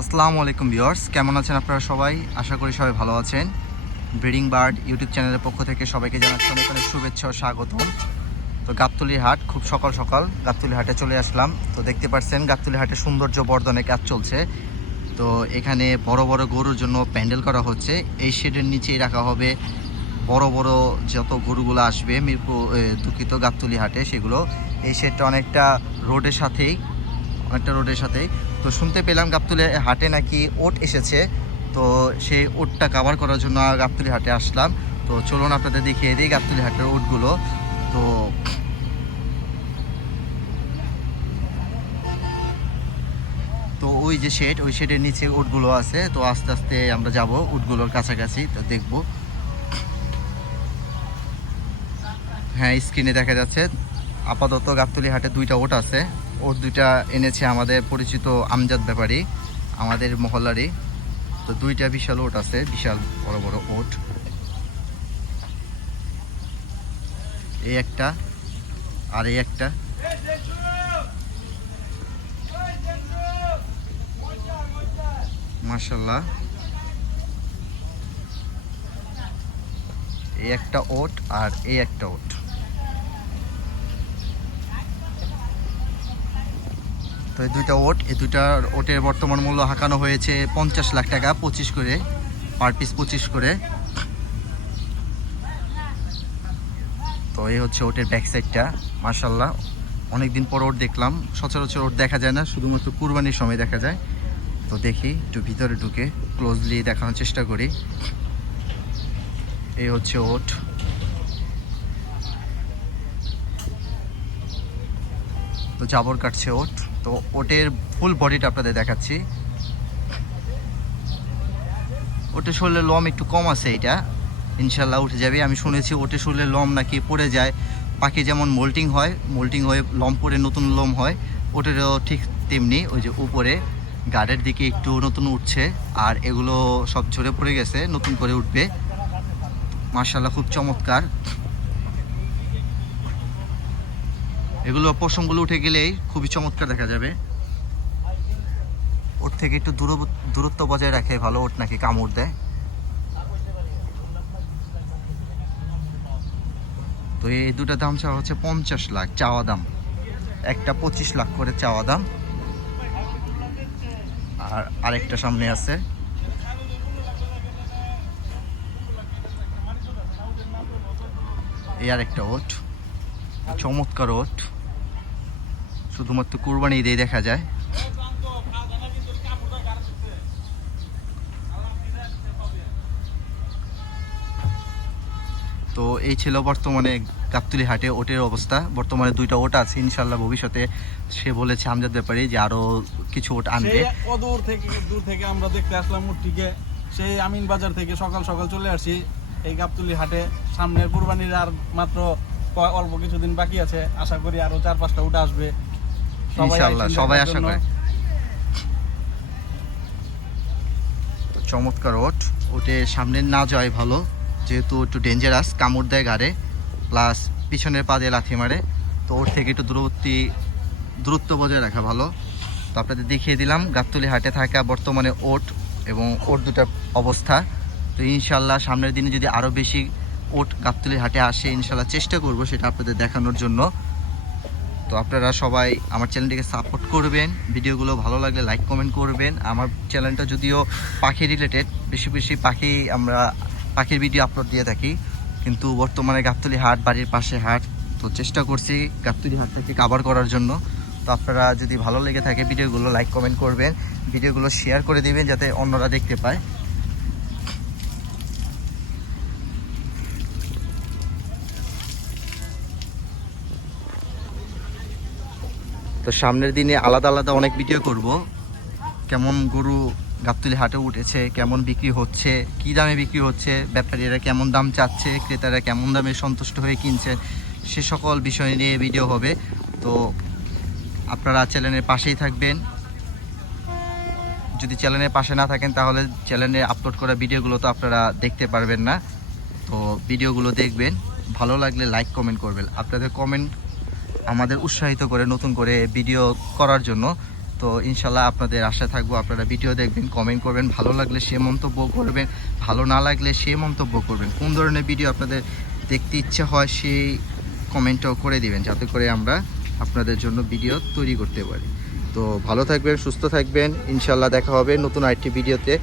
আসসালামু আলাইকুম ভিউয়ার্স, কেমন আছেন আপনারা সবাই? আশা করি সবাই ভালো আছেন। ব্রিডিং বার্ড ইউটিউব চ্যানেলের পক্ষ থেকে সবাইকে জানাচ্ছি অনেক অনেক শুভেচ্ছা ও স্বাগতম। তো গাবতলী হাট, খুব সকাল সকাল গাবতলী হাটে চলে আসলাম। তো দেখতে পাচ্ছেন গাবতলী হাটে সৌন্দর্য বর্ধনের কাজ চলছে। তো এখানে বড় বড় গরুর জন্য প্যান্ডেল করা হচ্ছে। এই শেডের নিচেই রাখা হবে বড় বড় যত গরুগুলো আসবে মিরপুর দুঃখিত গাবতলী হাটে, সেগুলো এই শেডটা অনেকটা রোডের সাথেই। তো শুনতে পেলাম গাবতলী হাটে নাকি ওট এসেছে, তো সেই ওটটা কাভার করার জন্য গাবতলী হাটে আসলাম। তো চলুন আপনাদের দেখিয়ে দিই গাবতলী হাটের ওটগুলো। তো তো ওই যে শেড, ওই শেডের নিচে উটগুলো আছে। তো আস্তে আস্তে আমরা যাব উটগুলোর কাছাকাছি, তো দেখব। হ্যাঁ, স্ক্রিনে দেখা যাচ্ছে আপাতত গাবতলী হাটে দুইটা ওট আছে। ওট দুইটা এনেছে আমাদের পরিচিত আমজাদ ব্যাপারী, আমাদের মহল্লারই। তো দুইটা বিশাল ওট আছে, বিশাল বড় বড় ওট। এই একটা আর এই একটা। মাশাআল্লাহ, এই একটা ওট আর এই একটা ওট। তো এই দুইটা ওট, এই দুইটা ওটের বর্তমান মূল্য হাঁকানো হয়েছে 50 লাখ টাকা, 25 করে পার পিস, 25 করে। তো এই হচ্ছে ওটের ব্যাক সাইডটা। মাশাআল্লাহ, অনেকদিন পর ওট দেখলাম। সচরাচর ওট দেখা যায় না, শুধুমাত্র কুরবানির সময় দেখা যায়। তো দেখি একটু ভিতরে ঢুকে ক্লোজলি দেখানোর চেষ্টা করি। এই হচ্ছে ওট। তো জাবর কাটছে ওট। তো ওটের ফুল বডিটা আপনাদের দেখাচ্ছি। ওটের শরীরের লোম একটু কম আছে, এটা ইনশাল্লাহ উঠে যাবে। আমি শুনেছি ওটের শরীরের লোম নাকি পড়ে যায়, পাখি যেমন মোল্টিং হয়ে লোম পড়ে নতুন লোম হয়, ওটেরও ঠিক তেমনি। ওই যে উপরে গাড়ের দিকে একটু নতুন উঠছে, আর এগুলো সব ঝরে পড়ে গেছে, নতুন করে উঠবে। মাশাআল্লাহ, খুব চমৎকার। এগুলো পশমগুলো উঠে গেলেই খুবই চমৎকার দেখা যাবে। ওর থেকে একটু দূরত্ব বজায় রাখে ভালো, ওট নাকি কামড় দেয়। তো এই দুটা দাম চাওয়া হচ্ছে 50 লাখ চাওয়া দাম, একটা 25 লাখ করে চাওয়া দাম। আর আরেকটা সামনে আছে। এই আরেকটা ওট, চমৎকার ওট, শুধুমাত্র কুরবানি ঈদেই দেখা যায়। তো এই ছিল বর্তমানে গাবতলী হাটে ওটের অবস্থা। বর্তমানে দুইটা ওট আছে, ইনশাল্লাহ ভবিষ্যতে সে বলেছে আমজাদ ব্যাপারী যে আরো কিছু ওট আনবে। দূর থেকে আমরা দেখতে আসলাম উটটিকে, সেই আমিন বাজার থেকে সকাল সকাল চলে আসি এই গাবতলী হাটে। সামনের কুরবানির আর মাত্র অল্প কিছুদিন বাকি আছে, আশা করি আরো 4-5টা উট আসবে ইনশাআল্লাহ, সবাই আশা করে। তো চমৎকার ওট, ওটে সামনে না যাওয়াই ভালো, যেহেতু একটু ডেঞ্জারাস, কামড় দেয় গাড়ে, প্লাস পিছনের পা দিয়ে লাথি মারে। তো ওর থেকে একটু দূরত্ব বজায় রাখা ভালো। তো আপনাদের দেখিয়ে দিলাম গাবতলী হাটে থাকা বর্তমানে ওট এবং ওট দুটার অবস্থা। তো ইনশাল্লাহ সামনের দিনে যদি আরও বেশি ওট গাবতলী হাটে আসে, ইনশাল্লাহ চেষ্টা করব সেটা আপনাদের দেখানোর জন্য। তো আপনারা সবাই আমার চ্যানেলটিকে সাপোর্ট করবেন, ভিডিওগুলো ভালো লাগলে লাইক কমেন্ট করবেন। আমার চ্যানেলটা যদিও পাখি রিলেটেড, বেশি পাখির ভিডিও আপলোড দিয়ে থাকি, কিন্তু বর্তমানে গাবতলী হাট বাড়ির পাশে হাট, তো চেষ্টা করছি গাবতলী হাটটাকে কাভার করার জন্য। তো আপনারা যদি ভালো লেগে থাকে ভিডিওগুলো লাইক কমেন্ট করবেন, ভিডিওগুলো শেয়ার করে দিবেন যাতে অন্যরা দেখতে পায়। তো সামনের দিনে আলাদা আলাদা অনেক ভিডিও করব, কেমন গরু গাবতলী হাটে উঠেছে, কেমন বিক্রি হচ্ছে, কি দামে বিক্রি হচ্ছে, ব্যাপারীরা কেমন দাম চাচ্ছে, ক্রেতারা কেমন দামে সন্তুষ্ট হয়ে কিনছে, সে সকল বিষয় নিয়ে ভিডিও হবে। তো আপনারা চ্যানেলের পাশেই থাকবেন। যদি চ্যানেলের পাশে না থাকেন তাহলে চ্যানেলে আপলোড করা ভিডিওগুলো তো আপনারা দেখতে পারবেন না। তো ভিডিওগুলো দেখবেন, ভালো লাগলে লাইক কমেন্ট করবেন। আপনাদের কমেন্ট আমাদের উৎসাহিত করে নতুন করে ভিডিও করার জন্য। তো ইনশাল্লাহ আপনাদের আশায় থাকবো, আপনারা ভিডিও দেখবেন, কমেন্ট করবেন, ভালো লাগলে সে মন্তব্য করবেন, ভালো না লাগলে সে মন্তব্য করবেন। কোন ধরনের ভিডিও আপনাদের দেখতে ইচ্ছে হয় সেই কমেন্টও করে দিবেন, যাতে করে আমরা আপনাদের জন্য ভিডিও তৈরি করতে পারি। তো ভালো থাকবেন, সুস্থ থাকবেন, ইনশাল্লাহ দেখা হবে নতুন আরেকটি ভিডিওতে।